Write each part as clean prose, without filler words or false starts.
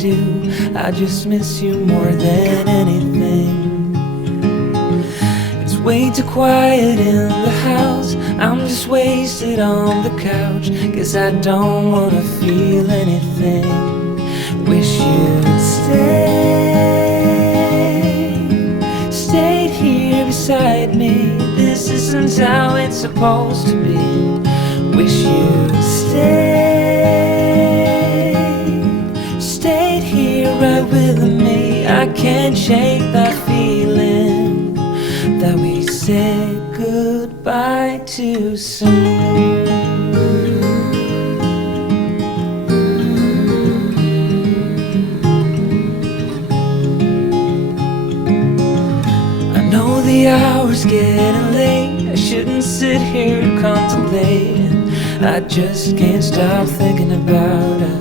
do. I just miss you more than anything. It's way too quiet in the house. I'm just wasted on the couch, 'cause I don't wanna feel anything. Wish you'd stayed here beside me. This isn't how it's supposed to be. Wish you'd stayed here right with me. I can't shake that feeling that we said goodbye too soon. The hour's getting late. I shouldn't sit here contemplating. I just can't stop thinking about us.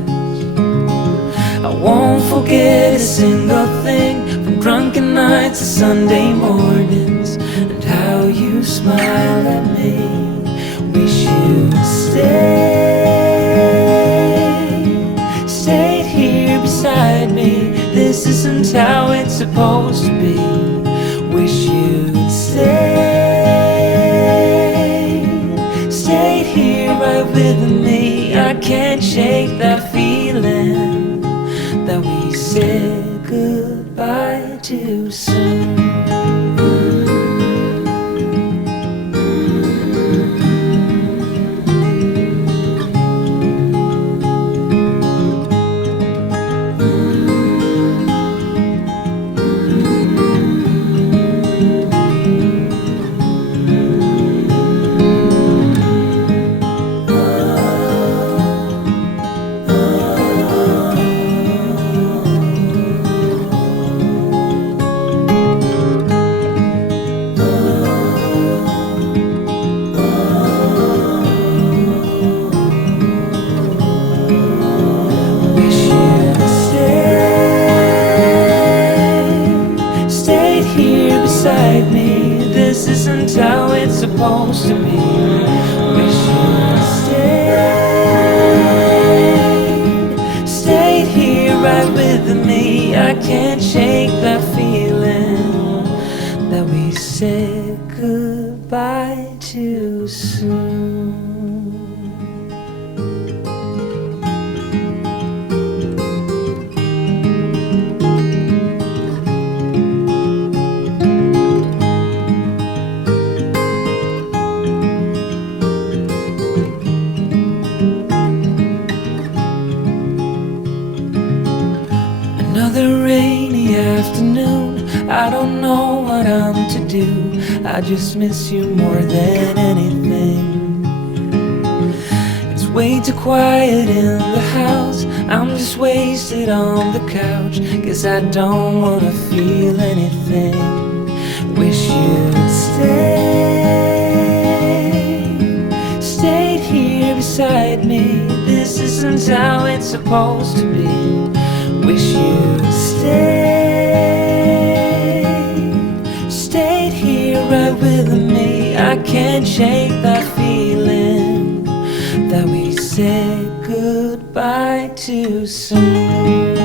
I won't forget a single thing, from drunken nights to Sunday mornings, and how you smile at me. Wish you'd stayed here beside me. This isn't how it's supposed to be. Wish you'd stayed here right with me. I can't shake that feeling that we said goodbye too soon. This isn't how it's supposed to be. Wish you'd stayed here right with me. I can't shake that feeling that we said goodbye too soon. Another rainy afternoon, I don't know what I'm to do. I just miss you more than anything. It's way too quiet in the house. I'm just wasted on the couch, 'cause I don't wanna feel anything. Wish you'd stayed here beside me. This isn't how it's supposed to be. Wish you'd stayed here right with me. I can't shake that feeling that we said goodbye too soon.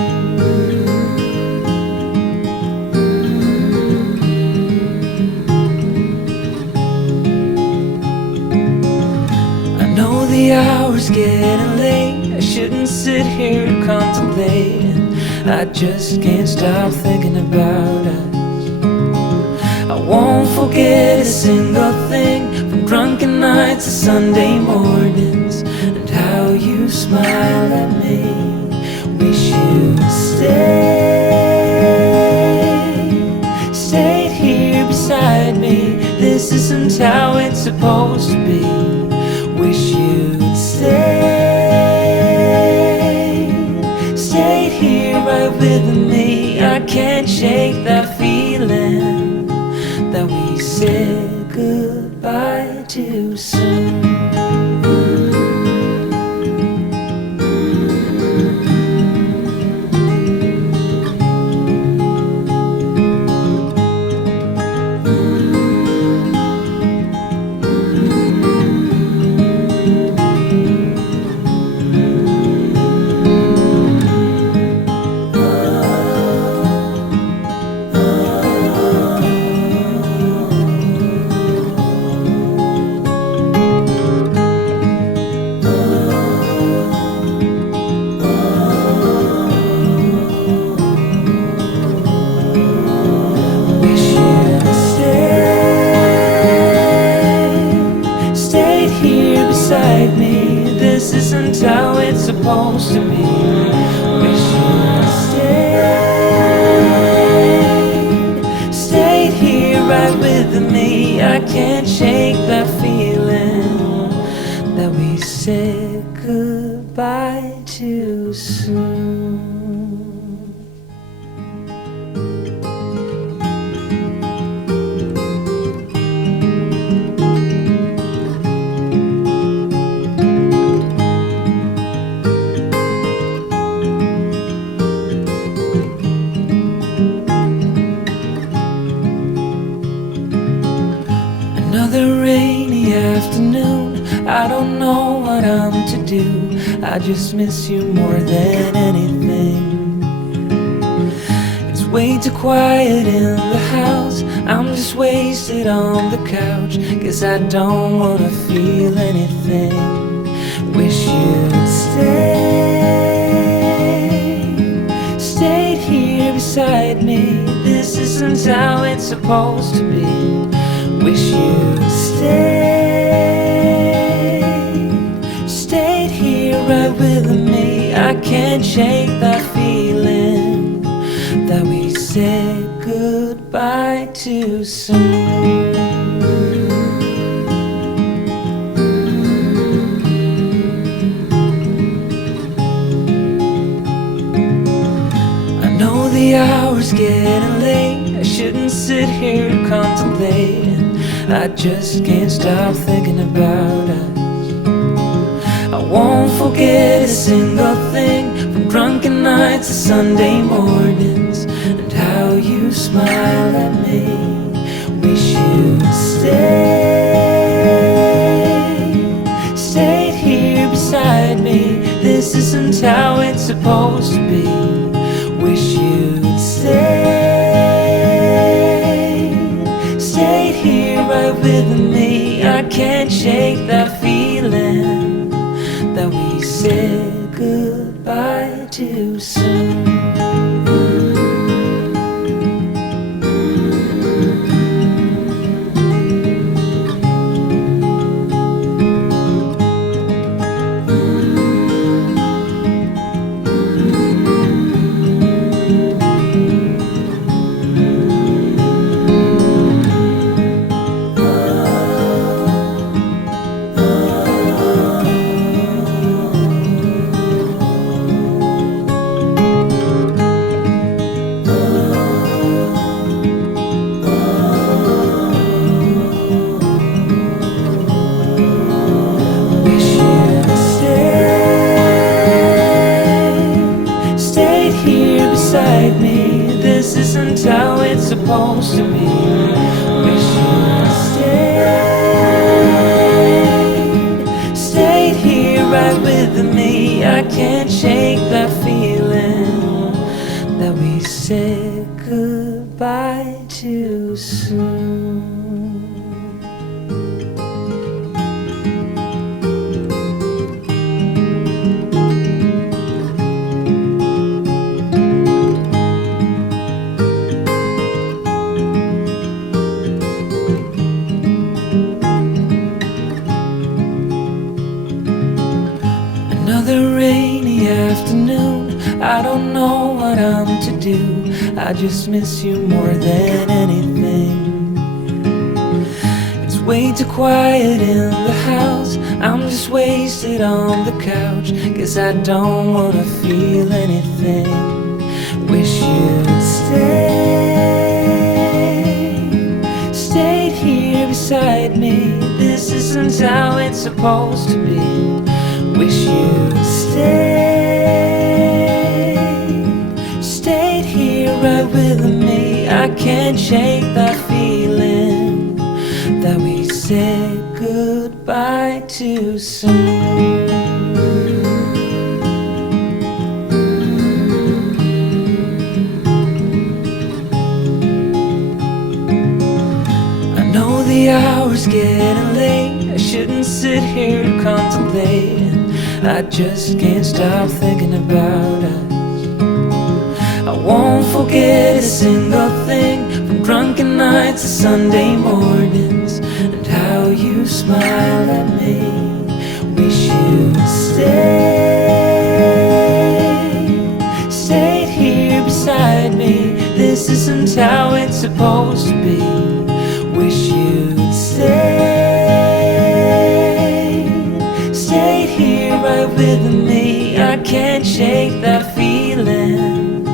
I know the hour's getting late. I shouldn't sit here contemplating. I just can't stop thinking about us. I won't forget a single thing, from drunken nights to Sunday mornings, and how you smile at me. Wish you'd stayed here beside me. This isn't how it's supposed to be. Wish you'd stayed here right with me. I can't shake that feeling that we said goodbye too soon. supposed to be. Wish you'd stayed here right with me. I can't shake that feeling that we said goodbye too soon. Another rainy afternoon, I don't know what I'm to do. I just miss you more than anything. It's way too quiet in the house, I'm just wasted on the couch. Guess I don't wanna feel anything. Wish you'd stayed here beside me. This isn't how it's supposed to be. Wish you'd stayed here right with me. I can't shake that feeling that we said goodbye too soon. I know the hour's getting late, I shouldn't sit here contemplating. I just can't stop thinking about us. I won't forget a single thing, from drunken nights to Sunday mornings, and how you smile at me. Wish you'd stayed here beside me. This isn't how it's supposed to be. Wish you'd stayed here right with me. I can't shake that feeling that we said goodbye too soon. This isn't how it's supposed to be. Wish you'd stayed here right with me. I can't shake that feeling that we said goodbye too soon. Another rainy afternoon, I don't know what I'm to do. I just miss you more than anything. It's way too quiet in the house, I'm just wasted on the couch. Guess I don't wanna feel anything. Wish you'd stayed here beside me. This isn't how it's supposed to be. Wish you'd stayed here right with me. I can't shake that feeling that we said goodbye too soon. I know the hour's getting late, I shouldn't sit here contemplating. I just can't stop thinking about us. I won't forget a single thing, from drunken nights to Sunday mornings, and how you smile at me. Wish you'd stayed isn't how it's supposed to be. Wish you'd stayed here right with me. I can't shake that feeling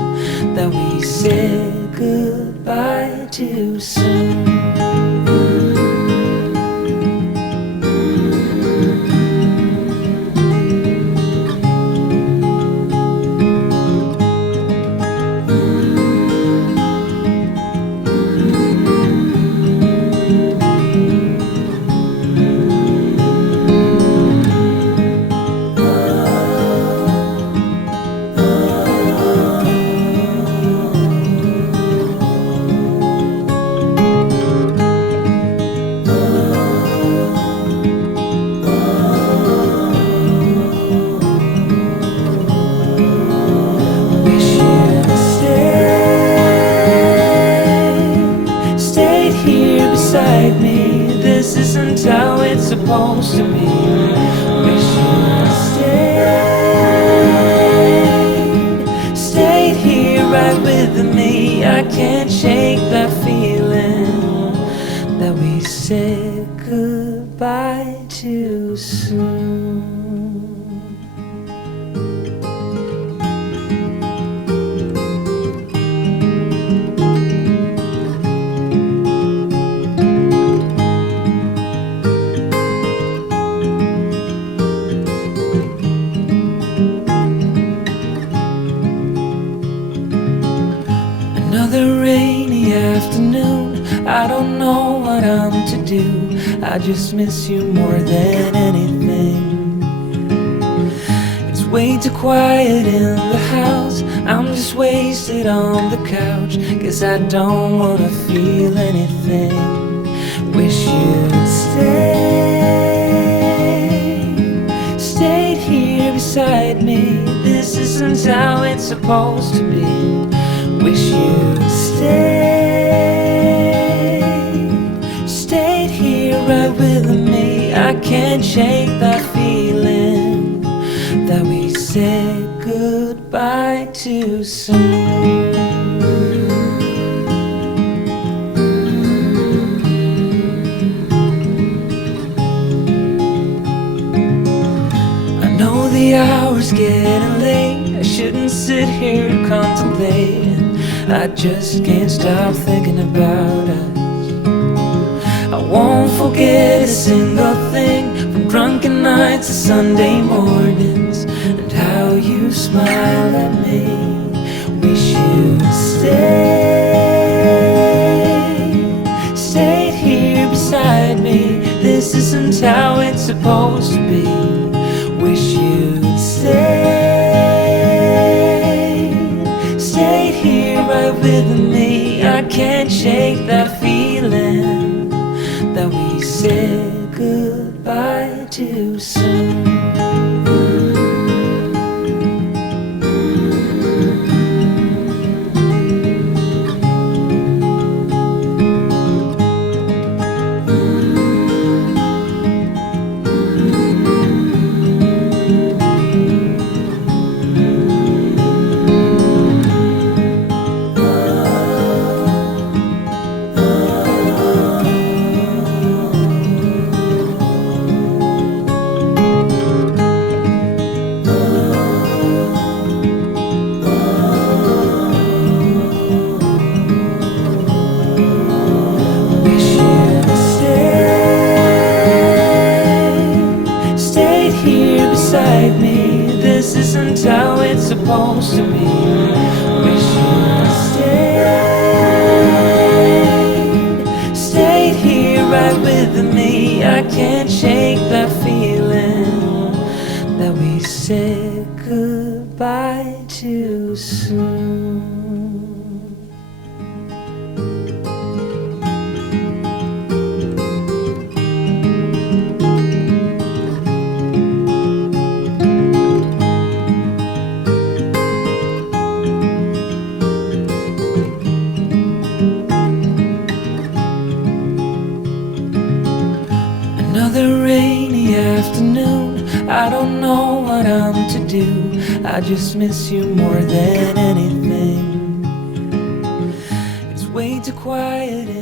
that we said goodbye too soon. This isn't how it's supposed to be. Wish you'd stayed here right with me. I can't shake that feeling that we said goodbye too soon. Another rainy afternoon, I don't know what I'm to do. I just miss you more than anything. It's way too quiet in the house. I'm just wasted on the couch, 'cause I don't wanna feel anything. Wish you'd stayed here beside me. This isn't how it's supposed to be. Wish you'd stayed here right with me. I can't shake that feeling that we said goodbye too soon. I know the hour's getting late. I shouldn't sit here contemplating. I just can't stop thinking about us. I won't forget a single thing, from drunken nights to Sunday mornings, and how you smile at me. Wish you'd stayed here beside me. This isn't how it's supposed to be. Wish you'd stayed here right with me. I can't shake that feeling that we said goodbye too soon. This isn't how it's supposed to be. Wish you'd stayed here right with me. I can't shake that feeling that we said goodbye too soon. Another rainy afternoon, I don't know what I'm to do. I just miss you more than anything. way too quiet